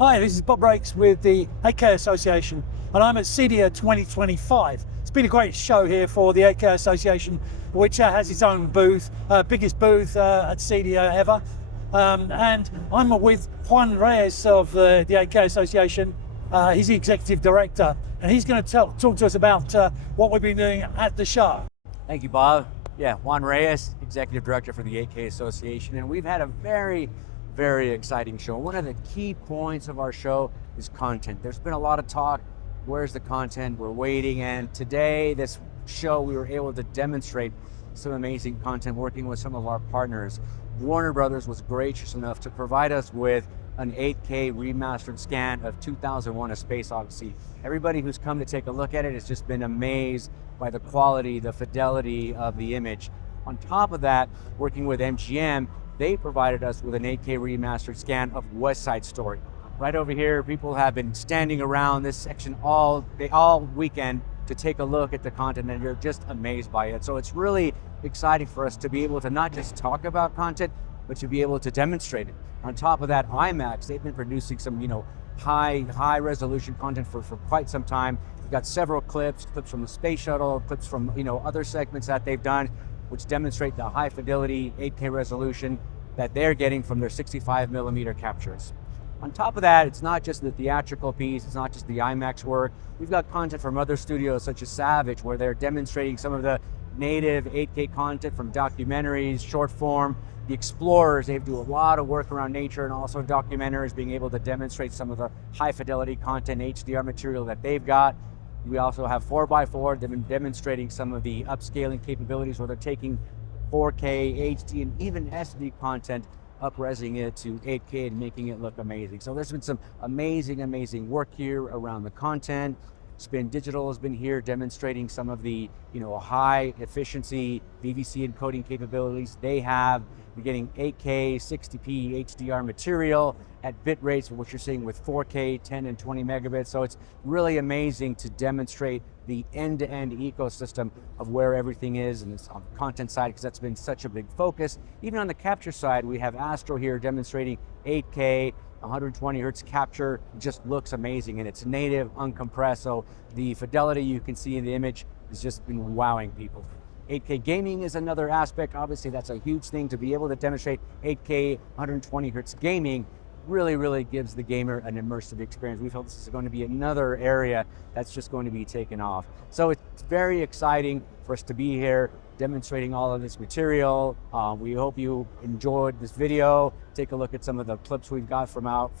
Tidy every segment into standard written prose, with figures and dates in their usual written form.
Hi, this is Bob Rakes with the 8K Association, and I'm at CEDIA 2025. It's been a great show here for the 8K Association, which has its own booth, biggest booth at CEDIA ever. And I'm with Juan Reyes of the 8K Association. He's the Executive Director, and he's going to talk to us about what we've been doing at the show. Thank you, Bob. Yeah, Juan Reyes, Executive Director for the 8K Association, and we've had a very exciting show. One of the key points of our show is content. There's been a lot of talk, where's the content? We're waiting, and today, this show, we were able to demonstrate some amazing content working with some of our partners. Warner Brothers was gracious enough to provide us with an 8K remastered scan of 2001: A Space Odyssey. Everybody who's come to take a look at it has just been amazed by the quality, the fidelity of the image. On top of that, working with MGM, they provided us with an 8K remastered scan of West Side Story. Right over here, people have been standing around this section all weekend to take a look at the content, and you're just amazed by it. So it's really exciting for us to be able to not just talk about content, but to be able to demonstrate it. On top of that, IMAX, they've been producing some, high resolution content for quite some time. We've got several clips from the space shuttle, clips from, other segments that they've done, which demonstrate the high fidelity 8K resolution that they're getting from their 65mm captures. On top of that, it's not just the theatrical piece, it's not just the IMAX work. We've got content from other studios such as Savage, where they're demonstrating some of the native 8K content from documentaries, short form. The Explorers, they do a lot of work around nature and also documentaries, being able to demonstrate some of the high fidelity content, HDR material that they've got. We also have 4x4, they've been demonstrating some of the upscaling capabilities where they're taking 4K, HD, and even SD content, up-resing it to 8K and making it look amazing. So there's been some amazing work here around the content. Spin Digital has been here demonstrating some of the high efficiency VVC encoding capabilities they have. You're getting 8K, 60p HDR material at bit rates, which you're seeing with 4K, 10 and 20 megabits. So it's really amazing to demonstrate the end-to-end ecosystem of where everything is, and it's on the content side, because that's been such a big focus. Even on the capture side, we have Astro here demonstrating 8K, 120 hertz capture. It just looks amazing, and it's native, uncompressed, so the fidelity you can see in the image has just been wowing people. 8K gaming is another aspect. Obviously, that's a huge thing to be able to demonstrate 8K 120 hertz gaming. Really gives the gamer an immersive experience. We felt this is going to be another area that's just going to be taken off. So it's very exciting for us to be here demonstrating all of this material. We hope you enjoyed this video. Take a look at some of the clips we've got throughout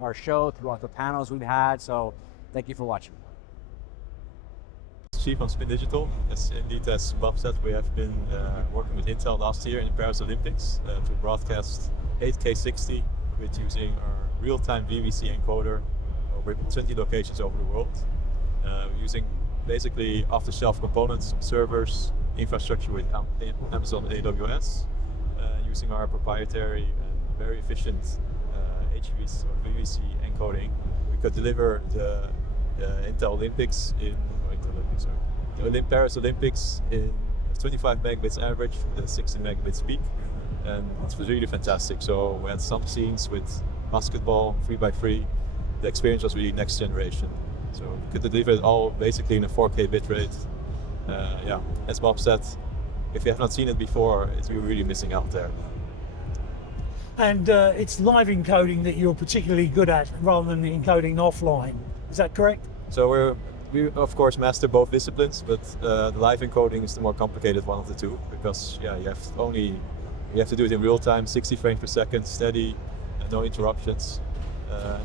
our show, throughout the panels we've had. So thank you for watching. Chief on Spin Digital. Yes, indeed, as Bob said, we have been working with Intel last year in the Paris Olympics to broadcast 8K 60 with using our real-time VVC encoder over 20 locations over the world. Using basically off-the-shelf components, servers, infrastructure with Amazon AWS, using our proprietary and very efficient HVC or VVC encoding. We could deliver the Intel Olympics in the Paris Olympics in 25 megabits average with a 60 megabits peak, and it was really fantastic. So we had some scenes with basketball, 3x3. The experience was really next generation. So we could deliver it all basically in a 4K bitrate. Yeah, as Bob said, if you have not seen it before, you're really missing out there. And it's live encoding that you're particularly good at, rather than the encoding offline. Is that correct? So we of course master both disciplines, but the live encoding is the more complicated one of the two, because you have to do it in real time, 60 frames per second, steady, no interruptions.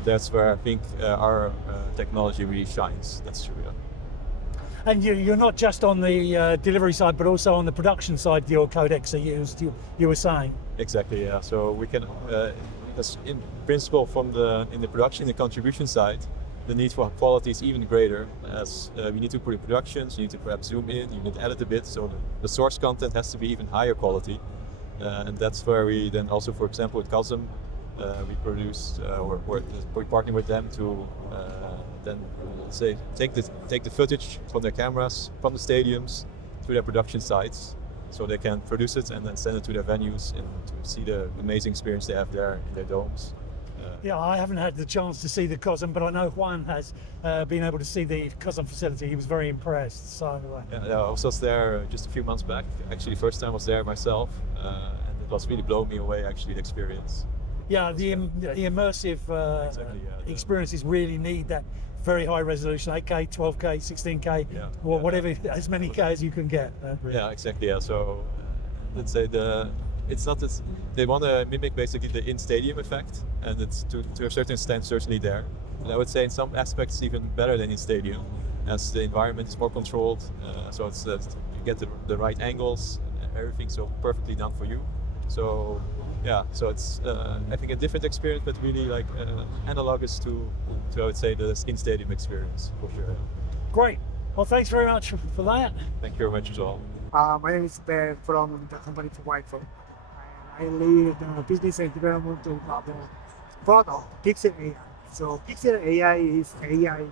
That's where I think our technology really shines. That's true. Yeah. And you're not just on the delivery side, but also on the production side, your codecs are used, you were saying. Exactly, yeah. So we can, in principle, in the production, the contribution side, the need for quality is even greater, as we need to put in productions, you need to perhaps zoom in, you need to edit a bit, so the source content has to be even higher quality. And that's where we then also, for example, with Cosm, we produce, we're partnering with them to then say take the footage from their cameras, from the stadiums, to their production sites, so they can produce it and then send it to their venues and to see the amazing experience they have there in their domes. Yeah, I haven't had the chance to see the COSM, but I know Juan has been able to see the COSM facility. He was very impressed. So Yeah, I was just there just a few months back. Actually, first time I was there myself, and it was really blowing me away. Actually, the experience. yeah, the immersive Exactly, yeah, experiences really need that very high resolution, 8K, 12K, 16K, Yeah, or yeah. whatever, as many K as you can get. Yeah, exactly. Yeah. So let's say it's not this, they want to mimic basically the in-stadium effect, and it's to a certain extent certainly there. And I would say in some aspects even better than in stadium, as the environment is more controlled. So it's you get the right angles, and everything's so perfectly done for you. So yeah, so it's I think a different experience, but really like analogous to I would say the in-stadium experience for sure. Great. Well, thanks very much for that. Thank you very much as well. My name is Ben from the company Provider. I lead the business and development of our product, Pixel AI. So Pixel AI is AI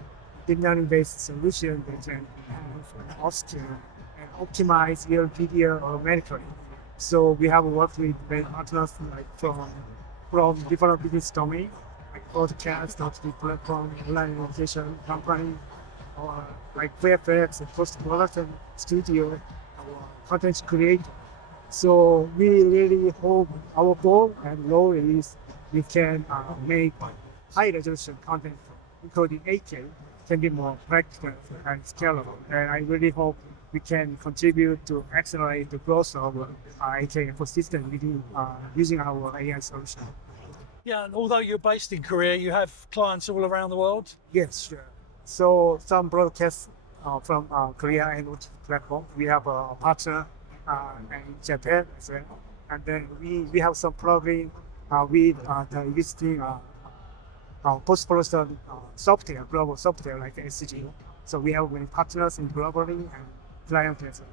deep learning-based solution that can enhance and upscale and optimize your video or monitoring. So we have worked with many partners like from different business domains, like broadcast, OTT platform, online education company, or like VFX and post-production studio, our content creator. So we really hope our goal and goal is we can make high resolution content, including 8K, can be more practical and scalable. And I really hope we can contribute to accelerate the growth of 8K ecosystem using our AI solution. Yeah, and although you're based in Korea, you have clients all around the world. Yes, sure. So some broadcasts from Korea and OTT platform. We have a partner in Japan as well. And then we have some program with the existing post-production software, global software like SG. So we have many partners in globally and clients as well.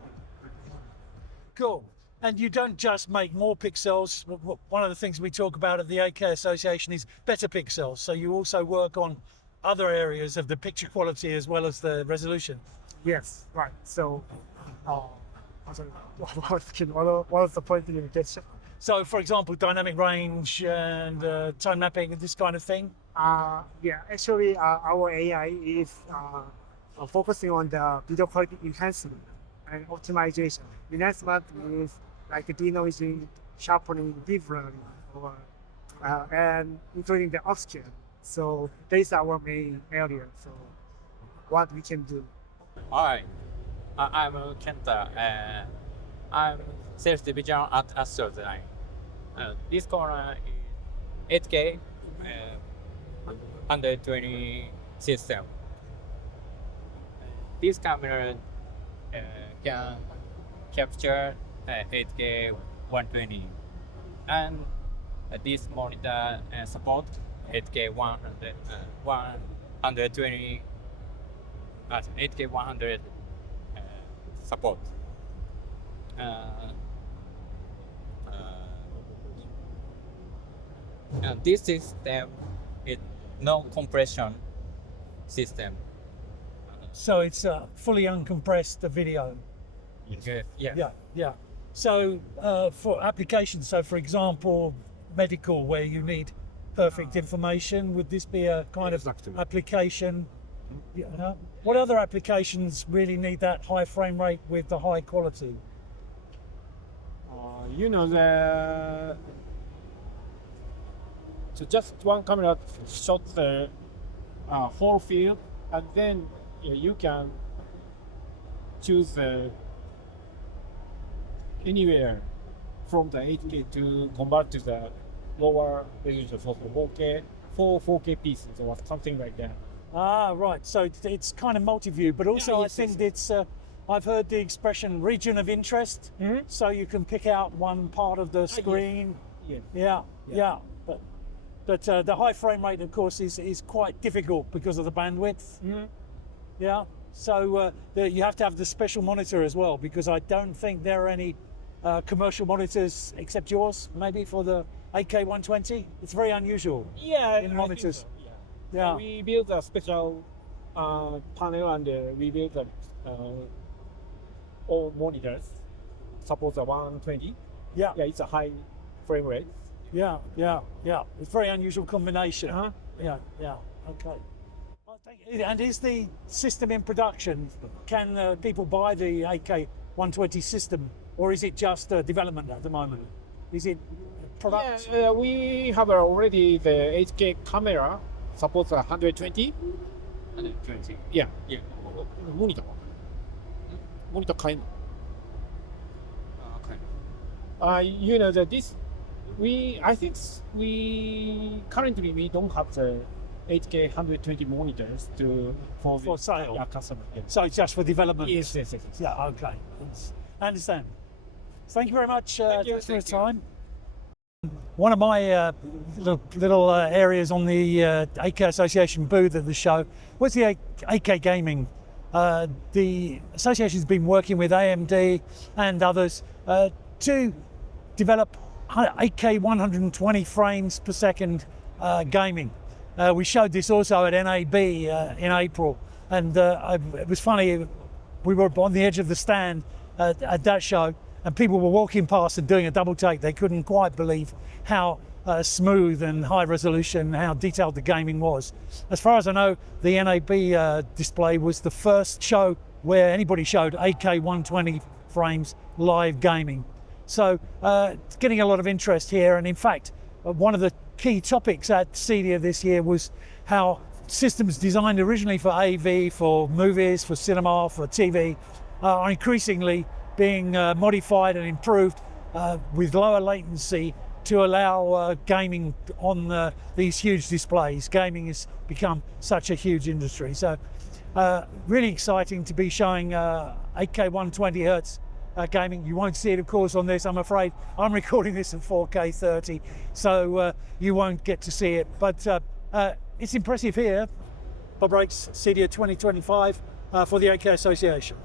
Cool. And you don't just make more pixels. One of the things we talk about at the AK Association is better pixels. So you also work on other areas of the picture quality as well as the resolution. Yes, right. So, I'm sorry, what was the point in your question? So, for example, dynamic range and time mapping and this kind of thing. Yeah, actually, our AI is focusing on the video quality enhancement and optimization. Enhancement is like denoising, sharpening, deep learning, or and including the upscale. So that is our main area. So what we can do. Hi, I'm Kenta. I'm sales division at Astrodesign. This corner is 8K 120 system. This camera can capture 8K 120, and this monitor support 8K 120 at 8K 100 support. And this system is no compression system. So it's fully uncompressed video. Yeah. Yeah. So for applications, so for example, medical, where you need perfect information, would this be a kind of application? Yeah. What other applications really need that high frame rate with the high quality? So just one camera shot the whole field, and then you can choose anywhere from the 8K to convert to the lower resolution for 4K, 4K pieces or something like that. Ah, right. So it's kind of multi-view, but also I yes, think it's. I've heard the expression region of interest, so you can pick out one part of the screen. Yes. Yeah. But the high frame rate, of course, is quite difficult because of the bandwidth. Yeah. So you have to have the special monitor as well, because I don't think there are any commercial monitors except yours, maybe for the 8K 120. It's very unusual. Yeah, in monitors. So, yeah. Yeah. We built a special panel, and we built all monitors support the 120. Yeah. Yeah, it's a high frame rate. Yeah, yeah, yeah. It's a very unusual combination. Uh-huh. Yeah, yeah. Okay. Well, thank you. And is the system in production? Can people buy the AK120 system, or is it just development at the moment? Is it product? Yeah, we have already the 8K camera supports 120. 120. Yeah, Yeah. monitor. Monitor kind. Okay. You know that this, I think we currently we don't have the 8K 120 monitors For sale? Yeah, customer. Yeah. So it's just for development? Yes. Yeah, okay. I understand. Thank you very much. Thanks for your time. One of my little areas on the AK Association booth at the show was the AK Gaming. The association's been working with AMD and others to develop AK 120 frames per second gaming. We showed this also at NAB in April, and it was funny. We were on the edge of the stand at that show, and people were walking past and doing a double take. They couldn't quite believe how smooth and high resolution, how detailed the gaming was. As far as I know, the NAB display was the first show where anybody showed AK 120 frames live gaming. So it's getting a lot of interest here, and in fact, one of the key topics at CEDIA this year was how systems designed originally for AV, for movies, for cinema, for TV, are increasingly being modified and improved with lower latency to allow gaming on these huge displays. Gaming has become such a huge industry. So really exciting to be showing 8K 120 Hertz gaming. You won't see it, of course, on this, I'm afraid. I'm recording this at 4K 30, so you won't get to see it. But it's impressive here. Bob Rakes, CEDIA 2025 for the AK Association.